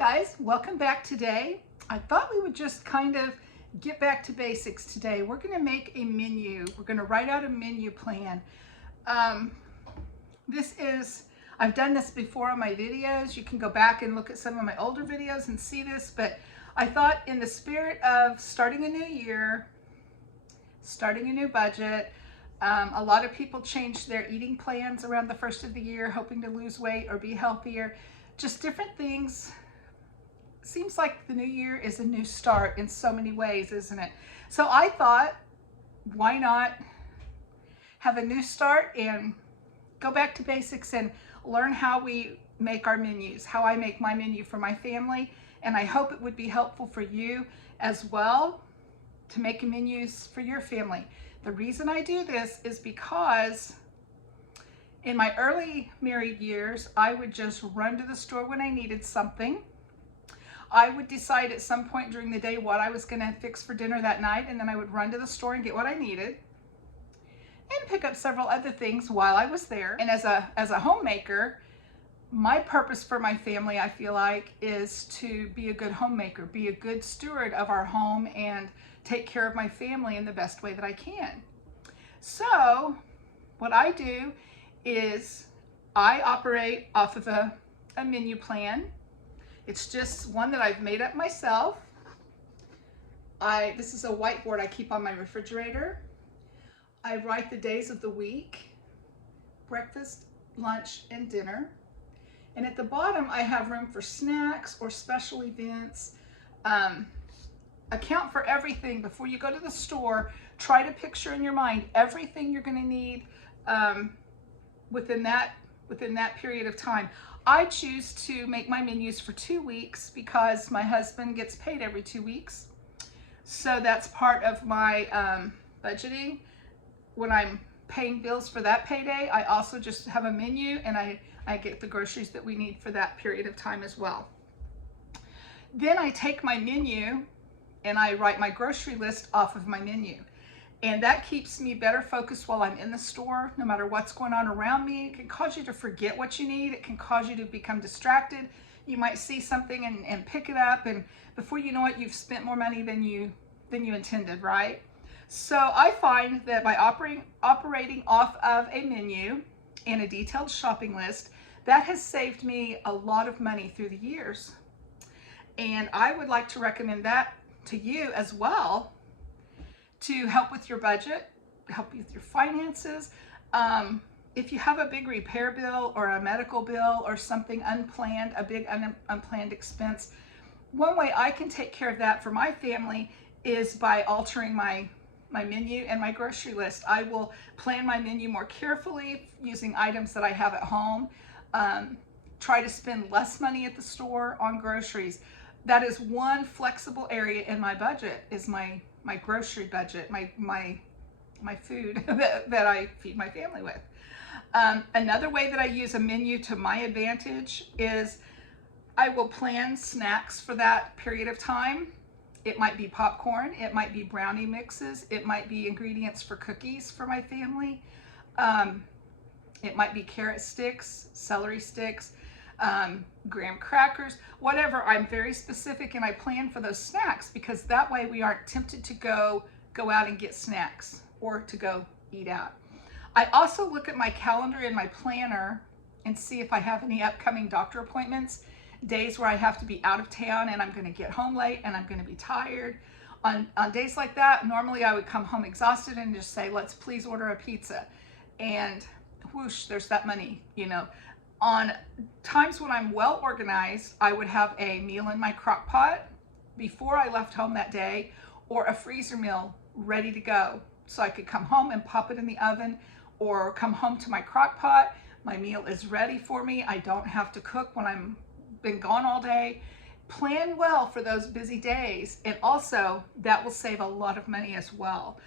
guys, welcome back today. I thought we would just kind of get back to basics today. We're going to make a menu. We're going to write out a menu plan. I've done this before on my videos. You can go back and look at some of my older videos and see this, but I thought in the spirit of starting a new year, starting a new budget, a lot of people change their eating plans around the first of the year, hoping to lose weight or be healthier. Just different things. Seems like the new year is a new start in so many ways, isn't it? So I thought, why not have a new start and go back to basics and learn how we make our menus, how I make my menu for my family. And I hope it would be helpful for you as well to make menus for your family. The reason I do this is because in my early married years, I would just run to the store when I needed something. I would decide at some point during the day what I was going to fix for dinner that night, and then I would run to the store and get what I needed and pick up several other things while I was there. And as a homemaker, my purpose for my family, I feel like, is to be a good homemaker, be a good steward of our home, and take care of my family in the best way that I can. So what I do is I operate off of a menu plan. It's just one that I've made up myself. This is a whiteboard I keep on my refrigerator. I write the days of the week, breakfast, lunch, and dinner. And at the bottom, I have room for snacks or special events. Account for everything before you go to the store. Try to picture in your mind everything you're going to need within that period of time. I choose to make my menus for 2 weeks because my husband gets paid every 2 weeks. So that's part of my budgeting. When I'm paying bills for that payday, I also just have a menu, and I get the groceries that we need for that period of time as well. Then I take my menu and I write my grocery list off of my menu. And that keeps me better focused while I'm in the store, no matter what's going on around me. It can cause you to forget what you need. It can cause you to become distracted. You might see something and pick it up, and before you know it, you've spent more money than you intended, right? So I find that by operating off of a menu and a detailed shopping list, that has saved me a lot of money through the years. And I would like to recommend that to you as well, to help with your budget, help you with your finances. If you have a big repair bill or a medical bill or something unplanned, a big unplanned expense, one way I can take care of that for my family is by altering my menu and my grocery list. I will plan my menu more carefully using items that I have at home. Try to spend less money at the store on groceries. That is one flexible area in my budget, is my grocery budget, my food that I feed my family with. Another way that I use a menu to my advantage is I will plan snacks for that period of time. It might be popcorn, it might be brownie mixes, it might be ingredients for cookies for my family. It might be carrot sticks, celery sticks, graham crackers, whatever. I'm very specific, and I plan for those snacks because that way we aren't tempted to go out and get snacks or to go eat out. I also look at my calendar in my planner and see if I have any upcoming doctor appointments, days where I have to be out of town and I'm going to get home late and I'm going to be tired. On days like that, normally I would come home exhausted and just say, let's please order a pizza. And whoosh, there's that money, you know. On times when I'm well organized, I would have a meal in my crock pot before I left home that day, or a freezer meal ready to go. So I could come home and pop it in the oven, or come home to my crock pot. My meal is ready for me. I don't have to cook when I'm been gone all day. Plan well for those busy days, and also that will save a lot of money as well.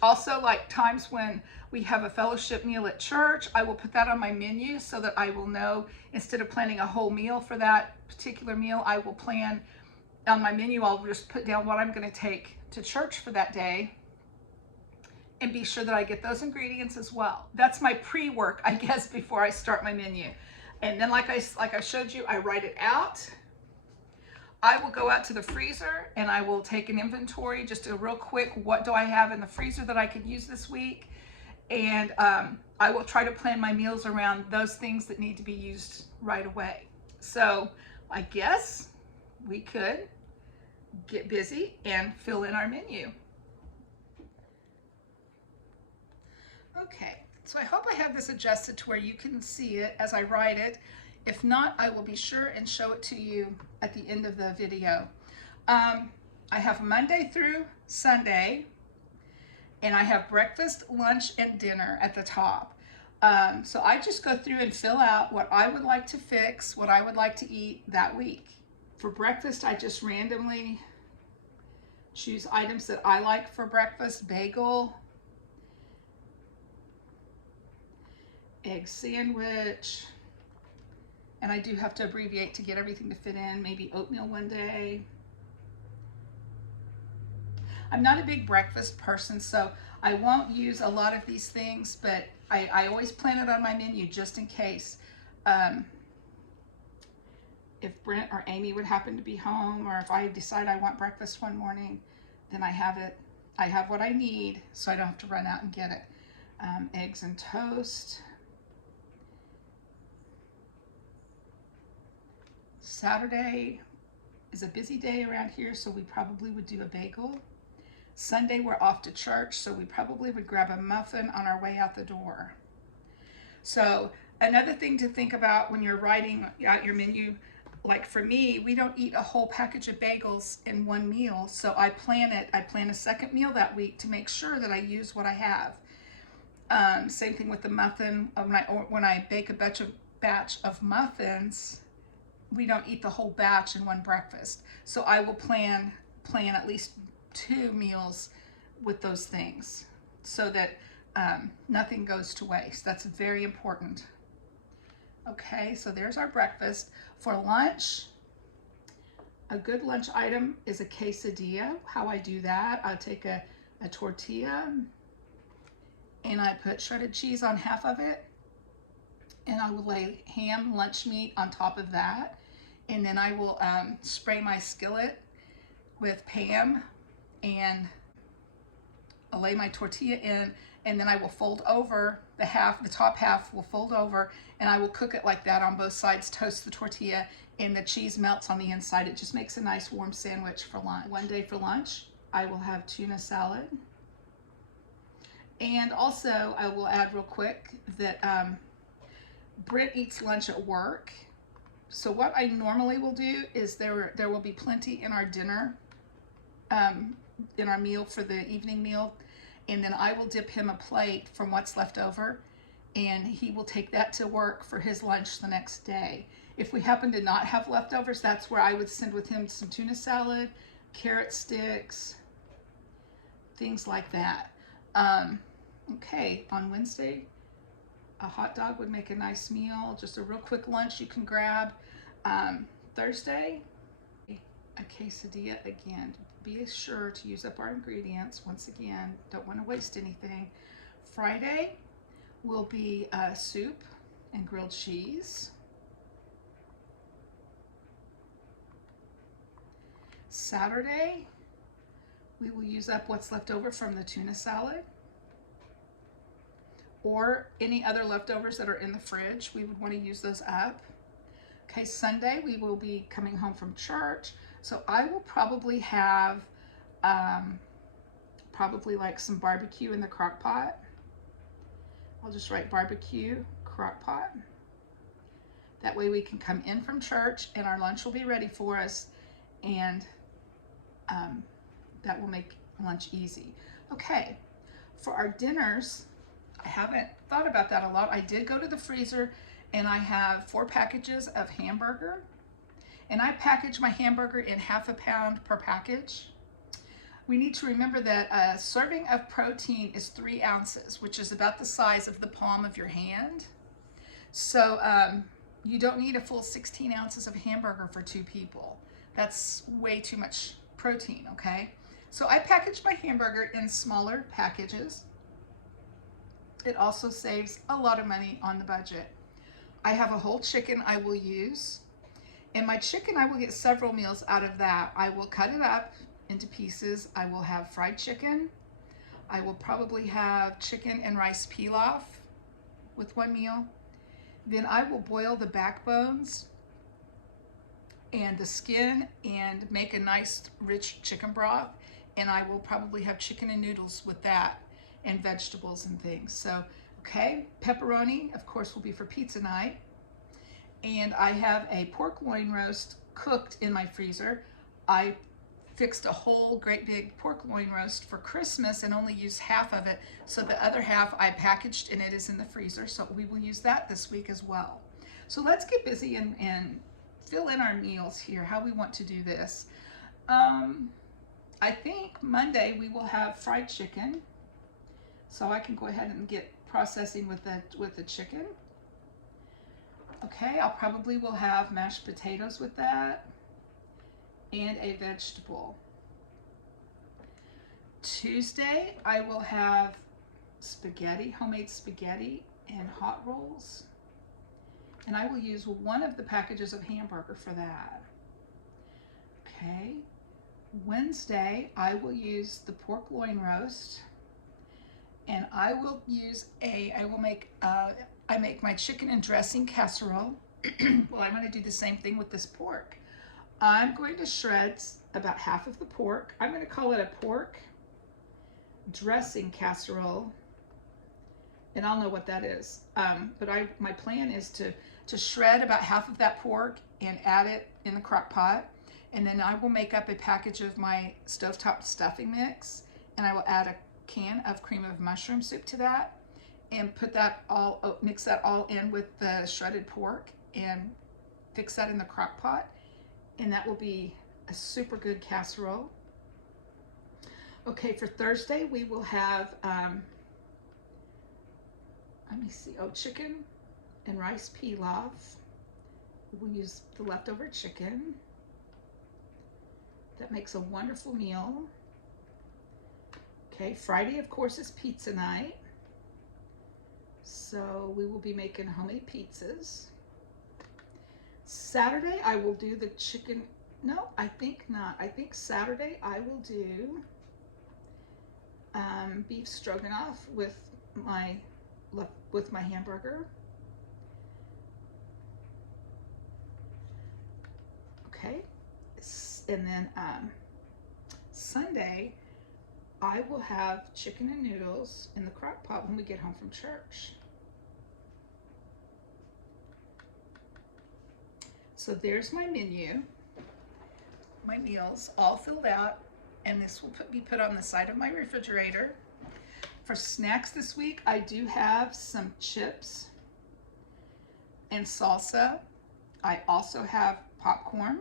Also, like times when we have a fellowship meal at church, I will put that on my menu so that I will know, instead of planning a whole meal for that particular meal, I will plan on my menu. I'll just put down what I'm going to take to church for that day and be sure that I get those ingredients as well. That's my pre-work, I guess, before I start my menu. And then like I showed you, I write it out I will go out to the freezer and I will take an inventory, just a real quick, what do I have in the freezer that I could use this week? And I will try to plan my meals around those things that need to be used right away. So I guess we could get busy and fill in our menu. Okay, so I hope I have this adjusted to where you can see it as I write it. If not, I will be sure and show it to you at the end of the video. I have Monday through Sunday, and I have breakfast, lunch, and dinner at the top. So I just go through and fill out what I would like to fix, what I would like to eat that week. For breakfast, I just randomly choose items that I like for breakfast: bagel, egg sandwich, and I do have to abbreviate to get everything to fit in, maybe oatmeal one day. I'm not a big breakfast person, so I won't use a lot of these things, but I always plan it on my menu just in case. If Brent or Amy would happen to be home, or if I decide I want breakfast one morning, then I have it. I have what I need, so I don't have to run out and get it. Eggs and toast. Saturday is a busy day around here, so we probably would do a bagel. Sunday we're off to church, so we probably would grab a muffin on our way out the door. So another thing to think about when you're writing out your menu, like for me, we don't eat a whole package of bagels in one meal, so I plan it. I plan a second meal that week to make sure that I use what I have. Same thing with the muffin. When I bake a batch of muffins, we don't eat the whole batch in one breakfast. So I will plan at least 2 meals with those things so that nothing goes to waste. That's very important. Okay, so there's our breakfast. For lunch, a good lunch item is a quesadilla. How I do that, I'll take a tortilla and I put shredded cheese on half of it, and I will lay ham lunch meat on top of that, and then I will spray my skillet with Pam, and I'll lay my tortilla in, and then I will fold over the top half will fold over, and I will cook it like that on both sides, toast the tortilla, and the cheese melts on the inside. It just makes a nice warm sandwich for lunch. One day for lunch, I will have tuna salad. And also, I will add real quick that Britt eats lunch at work. So what I normally will do is there will be plenty in our dinner, in our meal for the evening meal, and then I will dip him a plate from what's left over, and he will take that to work for his lunch the next day. If we happen to not have leftovers, that's where I would send with him some tuna salad, carrot sticks, things like that. Okay, on Wednesday, a hot dog would make a nice meal, just a real quick lunch you can grab. Thursday, a quesadilla again. Be sure to use up our ingredients. Once again, don't want to waste anything. Friday will be soup and grilled cheese. Saturday, we will use up what's left over from the tuna salad, or any other leftovers that are in the fridge. We would want to use those up. Okay, Sunday we will be coming home from church, so I will probably have probably like some barbecue in the crock pot. I'll just write barbecue crock pot. That way we can come in from church and our lunch will be ready for us, and that will make lunch easy. Okay, for our dinners, I haven't thought about that a lot. I did go to the freezer and I have 4 packages of hamburger, and I package my hamburger in ½ a pound per package. We need to remember that a serving of protein is 3 ounces, which is about the size of the palm of your hand. So you don't need a full 16 ounces of hamburger for 2 people. That's way too much protein, okay? So I package my hamburger in smaller packages. It also saves a lot of money on the budget. I have a whole chicken I will use, And my chicken, I will get several meals out of that. I will cut it up into pieces. I will have fried chicken. I will probably have chicken and rice pilaf with one meal. Then I will boil the backbones and the skin and make a nice rich chicken broth. And I will probably have chicken and noodles with that and vegetables and things. So, okay, pepperoni, of course, will be for pizza night. And I have a pork loin roast cooked in my freezer. I fixed a whole great big pork loin roast for Christmas and only used half of it. So the other half I packaged and it is in the freezer. So we will use that this week as well. So let's get busy and fill in our meals here, how we want to do this. I think Monday we will have fried chicken. So I can go ahead and get processing with the chicken. Okay, I'll probably will have mashed potatoes with that and a vegetable. Tuesday, I will have spaghetti, homemade spaghetti and hot rolls. And I will use one of the packages of hamburger for that. Okay, Wednesday, I will use the pork loin roast. And I will use I make my chicken and dressing casserole. Well, I'm going to do the same thing with this pork. I'm going to shred about half of the pork. I'm going to call it a pork dressing casserole. And I'll know what that is. But my plan is to shred about half of that pork and add it in the crock pot. And then I will make up a package of my stovetop stuffing mix. And I will add a can of cream of mushroom soup to that. And put that all, mix that all in with the shredded pork and fix that in the crock pot. And that will be a super good casserole. Okay, for Thursday, we will have, let me see, chicken and rice pilaf. We'll use the leftover chicken. That makes a wonderful meal. Okay, Friday, of course, is pizza night. So we will be making homemade pizzas. Saturday, I will do the chicken. No, I think not. I think Saturday I will do beef stroganoff with my hamburger. Okay, and then Sunday, I will have chicken and noodles in the crock pot when we get home from church. So there's my menu, my meals all filled out, and this will be put on the side of my refrigerator. For snacks this week, I do have some chips and salsa. I also have popcorn.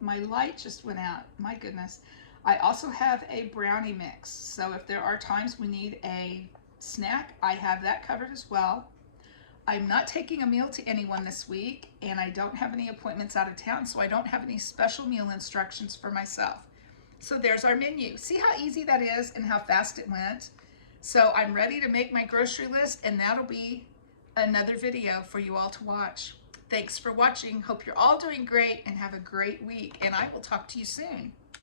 My light just went out, my goodness. I also have a brownie mix. So if there are times we need a snack, I have that covered as well. I'm not taking a meal to anyone this week, and I don't have any appointments out of town, so I don't have any special meal instructions for myself. So there's our menu. See how easy that is and how fast it went? So I'm ready to make my grocery list, and that'll be another video for you all to watch. Thanks for watching. Hope you're all doing great and have a great week, and I will talk to you soon.